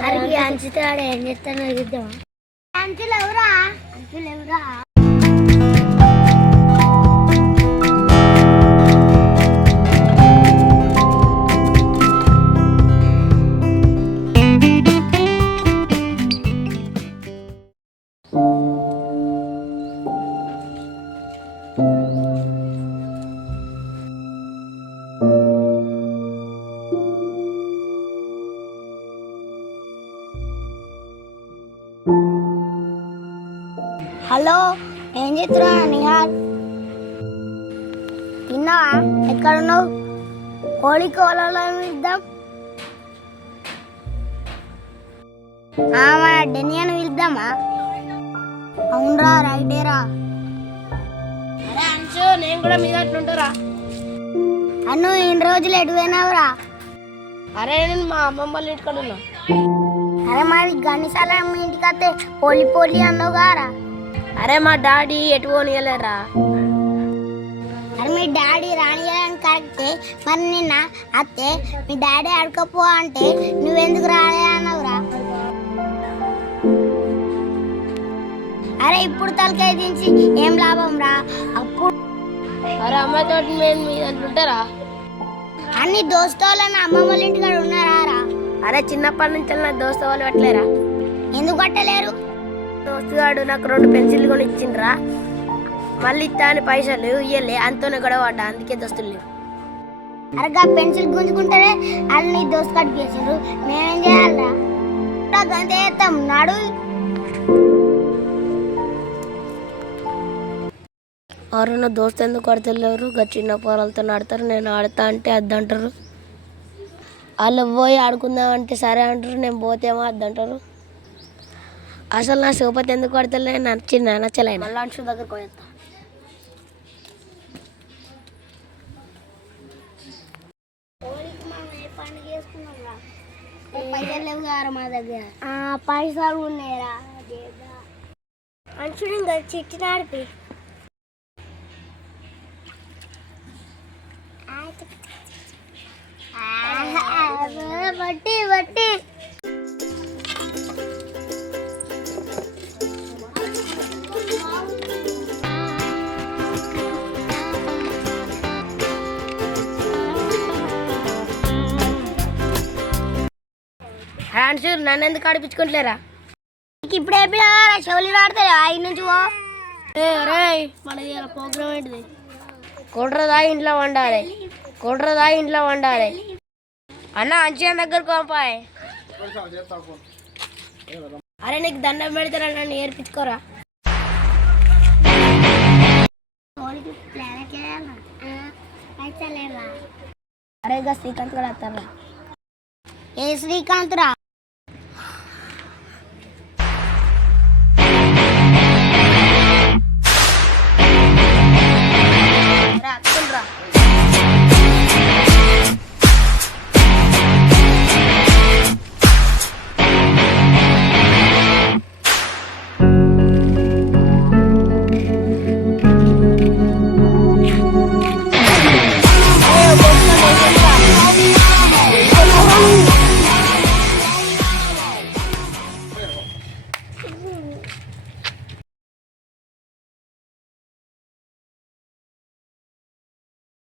అరికి అంచుతాడు ఏం చేస్తానో చూద్దాం. అంచులు ఎవరా? అంచులు ఎవరా? హలో, ఏం చేస్తున్నా నిహాల్? తిన్నావా? ఎక్కడున్నావు? హోలీ కోలలో పిలుద్దాం. మన డెనియన్ పిలుద్దామా? అవునరా, రైటేరా. అరే అంచు, నేను కూడా మీద అట్లుంటారా? అన్ను ఇన్ని రోజులు ఎటు పోయినావురా? అరే నేను మా అమ్మమ్మ వాళ్ళ ఇంటికాడ ఉన్నా. అరే మరి గనిసాల మీ ఇంటికి వస్తే పోలి పోలి అన్నావు గారా? అరే మా డాడీ ఎటు పోనీయలేరా. అరే మీ డాడీ రానియాలని కరెక్టే, మరి నిన్న అత్తే మీ డాడీ అడకపో అంటే నువ్వెందుకు రాలే అన్నావురా? అరే ఇప్పుడు తలకాయ దించి ఏం లాభం రా? అప్పుడు అరే అమ్మాయితో మేము మీద అట్లుంటారా? అన్ని దోస్తులను అమ్మమ్మ వాళ్ళ ఇంటికాడ ఉన్నారా రా? అరే చిన్నప్పటి నుంచి నా దోస్తు వాళ్ళు పెట్టలేరా? ఎందుకు కట్టలేరు? దోస్తుగాడు నాకు 2 పెన్సిల్ కొని ఇచ్చిండ్రా, మళ్ళీ ఇస్తాను పైసలు ఇయ్యలే, అంతనే గొడవ పడ్డా, అందుకే దోస్తులు లేవు. అరగా పెన్సిల్ గుంజుకుంటారే వాళ్ళు నీ దోస్తు కట్ చేసిండ్రు, మేమేం చేయాలరా? గంత చేస్తాం నాడు. ఎవరు నా దోస్తు ఎందుకు ఆడతలేరు? చిన్న పొరలతో ఆడతారు, నేను ఆడతా అంటే అద్దంటారు. వాళ్ళు పోయి ఆడుకుందామంటే సరే అంటారు, నేను పోతేమో అద్దంటారు. అసలు నా సోపతి ఎందుకు ఆడతలే? నచ్చలే. మళ్ళీ అంచు దగ్గర పోయేస్తా. పైసలు లేవు కారా మా దగ్గర? పైసలు ఉన్నాయరా? అంచు ఇంకా చిట్టి నాడిపి బట్టి బట్టి హ్యాండ్స్ నన్ను ఎందుకు ఆడిపించుకుంటలేరా? ఇప్పుడే షోలు ఆడతాయి ఐదు నుంచి పో. మన ప్రోగ్రామ్ ఏంటిది? కుట్రదా ఇంట్లో వండాలి, కుట్రదా ఇంట్లో వండాలి అన్న. అంచు దగ్గరకు పంపాయి. అరే నీకు దండం పెడతారా, నన్ను ఏర్పించుకోరా? అరే శ్రీకాంత్ కూడా వస్తారా? ఏ శ్రీకాంత్ రా?